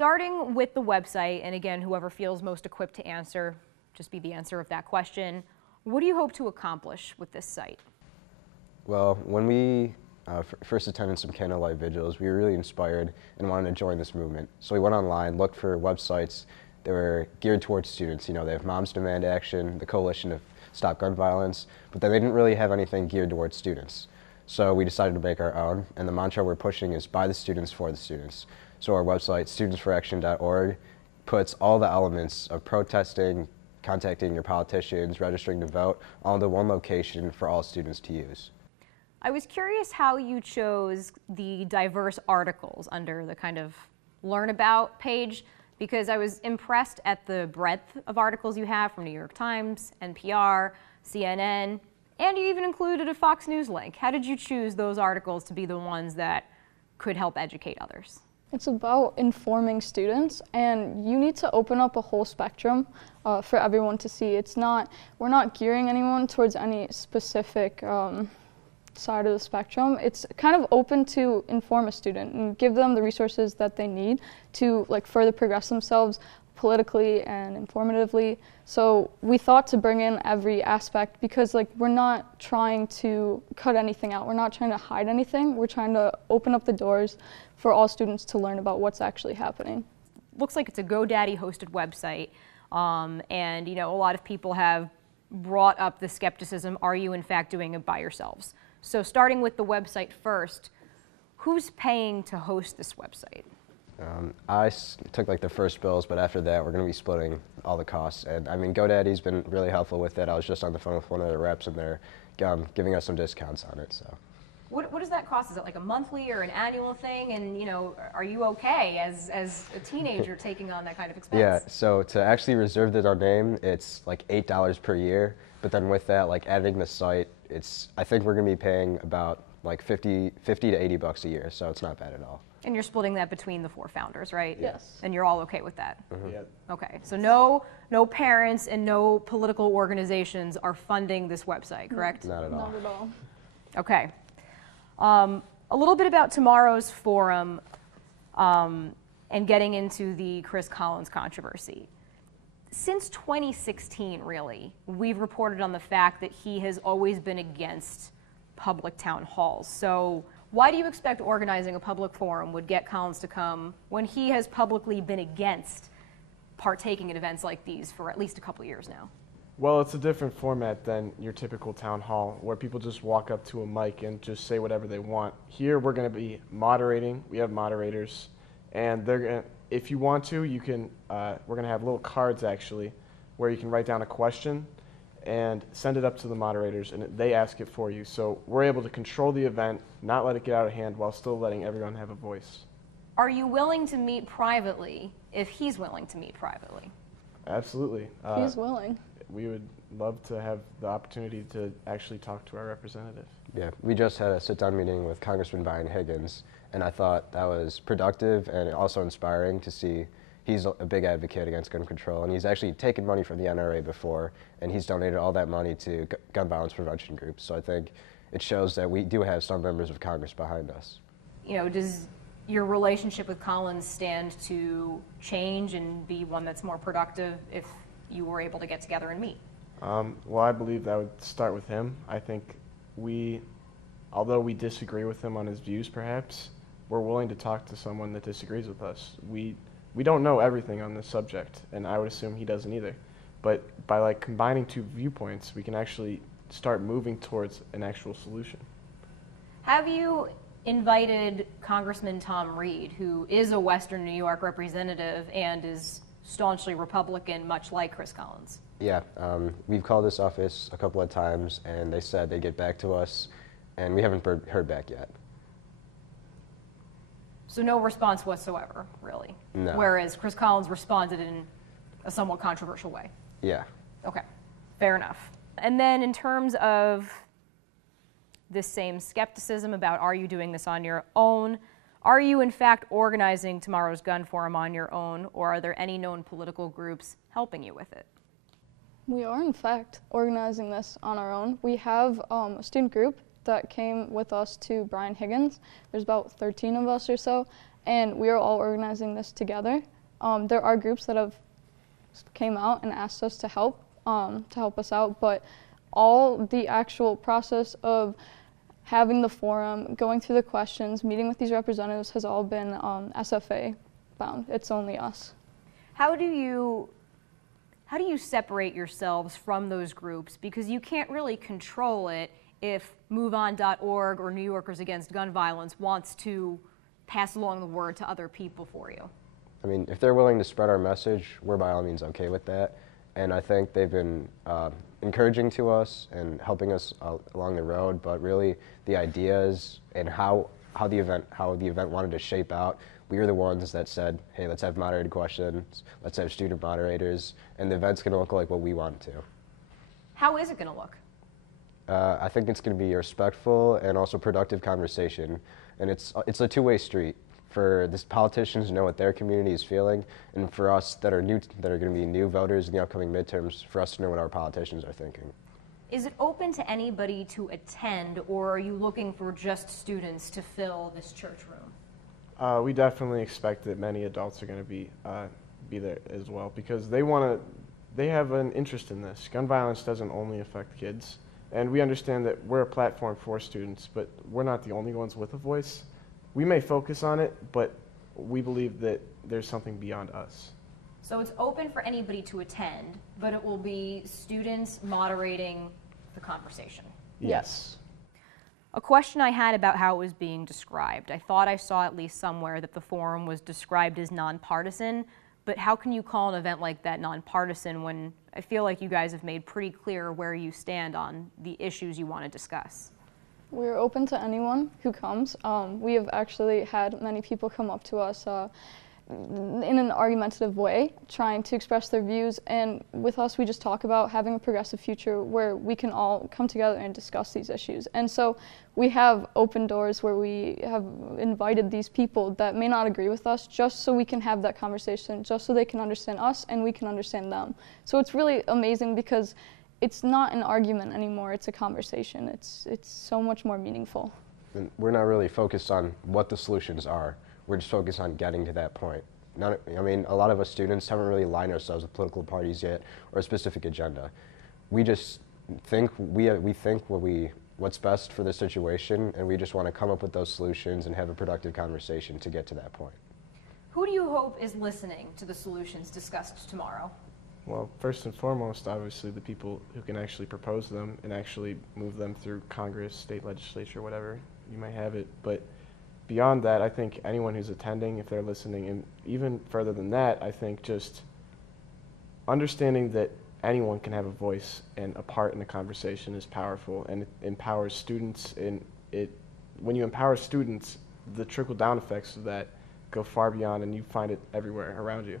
Starting with the website, and again, whoever feels most equipped to answer, just be the answer of that question. What do you hope to accomplish with this site? Well, when we first attended some candlelight vigils, we were really inspired and wanted to join this movement. So we went online, looked for websites that were geared towards students. You know, they have Moms Demand Action, the Coalition of Stop Gun Violence, but then they didn't really have anything geared towards students. So we decided to make our own, and the mantra we're pushing is by the students for the students. So our website, studentsforaction.org, puts all the elements of protesting, contacting your politicians, registering to vote, all into one location for all students to use. I was curious how you chose the diverse articles under the kind of Learn About page, because I was impressed at the breadth of articles you have from New York Times, NPR, CNN, and you even included a Fox News link. How did you choose those articles to be the ones that could help educate others? It's about informing students, and you need to open up a whole spectrum for everyone to see. We're not gearing anyone towards any specific side of the spectrum. It's kind of open to inform a student and give them the resources that they need to further progress themselves politically and informatively. So we thought to bring in every aspect because we're not trying to cut anything out. We're not trying to hide anything. We're trying to open up the doors for all students to learn about what's actually happening. Looks like it's a GoDaddy hosted website, and a lot of people have brought up the skepticism, are you in fact doing it by yourselves? So starting with the website first, who's paying to host this website? I took the first bills, but after that we're going to be splitting all the costs. And I mean, GoDaddy's been really helpful with it. I was just on the phone with one of the reps and they're giving us some discounts on it. So. What does that cost? Is it like a monthly or an annual thing? And are you okay as a teenager taking on that kind of expense? Yeah, so to actually reserve the domain, it's $8 per year. But then with that, adding the site, I think we're going to be paying about 50 to $80 a year, so it's not bad at all. And you're splitting that between the 4 founders, right? Yes. And you're all okay with that? Mm-hmm. Yeah. Okay, so no parents and no political organizations are funding this website, correct? Not at all. Not at all. Okay. A little bit about tomorrow's forum and getting into the Chris Collins controversy. Since 2016, really, we've reported on the fact that he has always been against public town halls. So why do you expect organizing a public forum would get Collins to come when he has publicly been against partaking in events like these for at least a couple years now? Well, it's a different format than your typical town hall where people just walk up to a mic and just say whatever they want. Here we're going to be moderating. We have moderators, and they're going to, if you want to, you can, we're going to have little cards actually where you can write down a question and send it up to the moderators and they ask it for you. So we're able to control the event, not let it get out of hand while still letting everyone have a voice. Are you willing to meet privately if he's willing to meet privately? Absolutely. He's willing. We would love to have the opportunity to actually talk to our representative. Yeah, we just had a sit-down meeting with Congressman Brian Higgins, and I thought that was productive and also inspiring to see. He's a big advocate against gun control, and he's actually taken money from the NRA before, and he's donated all that money to gun violence prevention groups. So I think it shows that we do have some members of Congress behind us. Does your relationship with Collins stand to change and be one that's more productive if you were able to get together and meet? Well, I believe that would start with him. I think although we disagree with him on his views perhaps, we're willing to talk to someone that disagrees with us. We don't know everything on this subject, and I would assume he doesn't either. But by combining 2 viewpoints, we can actually start moving towards an actual solution. Have you invited Congressman Tom Reed, who is a Western New York representative and is staunchly Republican, much like Chris Collins? Yeah, we've called this office a couple of times, and they said they'd get back to us, and we haven't heard back yet. So no response whatsoever, really? No. Whereas Chris Collins responded in a somewhat controversial way? Yeah. Okay, fair enough. And then in terms of this same skepticism about are you doing this on your own, are you in fact organizing tomorrow's gun forum on your own, or are there any known political groups helping you with it? We are in fact organizing this on our own. We have a student group that came with us to Brian Higgins. There's about 13 of us or so, and we are all organizing this together. There are groups that have came out and asked us to help us out, but all the actual process of having the forum, going through the questions, meeting with these representatives has all been SFA bound. It's only us. How do you separate yourselves from those groups? Because you can't really control it if MoveOn.org or New Yorkers Against Gun Violence wants to pass along the word to other people for you. I mean, if they're willing to spread our message, we're by all means okay with that. And I think they've been encouraging to us and helping us along the road. But really, the ideas and how the event wanted to shape out, we were the ones that said, hey, let's have moderated questions, let's have student moderators, and the event's going to look like what we want it to. How is it going to look? I think it's going to be a respectful and also productive conversation, and it's a two-way street. For the politicians to know what their community is feeling, and for us that are going to be new voters in the upcoming midterms, for us to know what our politicians are thinking. Is it open to anybody to attend, or are you looking for just students to fill this church room? We definitely expect that many adults are going to be there as well, because they have an interest in this. Gun violence doesn't only affect kids, and we understand that we're a platform for students, but we're not the only ones with a voice. We may focus on it, but we believe that there's something beyond us. So it's open for anybody to attend, but it will be students moderating the conversation. Yes. A question I had about how it was being described. I thought I saw at least somewhere that the forum was described as nonpartisan, but how can you call an event like that nonpartisan when I feel like you guys have made pretty clear where you stand on the issues you want to discuss? We're open to anyone who comes. We have actually had many people come up to us in an argumentative way, trying to express their views, and with us we just talk about having a progressive future where we can all come together and discuss these issues. And so we have open doors where we have invited these people that may not agree with us, just so we can have that conversation, just so they can understand us and we can understand them. So it's really amazing because it's not an argument anymore, it's a conversation. It's so much more meaningful. And we're not really focused on what the solutions are. We're just focused on getting to that point. I mean, a lot of us students haven't really aligned ourselves with political parties yet or a specific agenda. We just think we think what's best for the situation, and we just want to come up with those solutions and have a productive conversation to get to that point. Who do you hope is listening to the solutions discussed tomorrow? Well, first and foremost, obviously, the people who can actually propose them and actually move them through Congress, state legislature, whatever you might have it. But beyond that, I think anyone who's attending, if they're listening, and even further than that, I think just understanding that anyone can have a voice and a part in the conversation is powerful, and it empowers students. And when you empower students, the trickle-down effects of that go far beyond, and you find it everywhere around you.